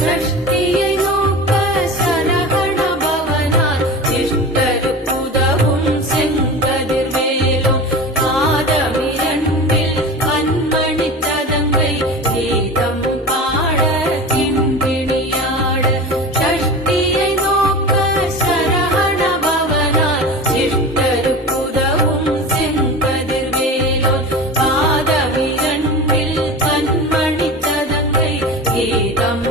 சஷ்டியை நோக்க சரகண பவனார் சிஷ்டருக்குதவும் செங்கதிர்வேலும் பாதமிரண்டில் கண்மணி ததங்கை கீதம் பாட கிண்கிணியாட சஷ்டியை நோக்க சரகண பவனார் சிஷ்டருக்குதவும் செங்கதிர்வேலும் பாதமிரண்டில் கண்மணி ததங்கை கீதம்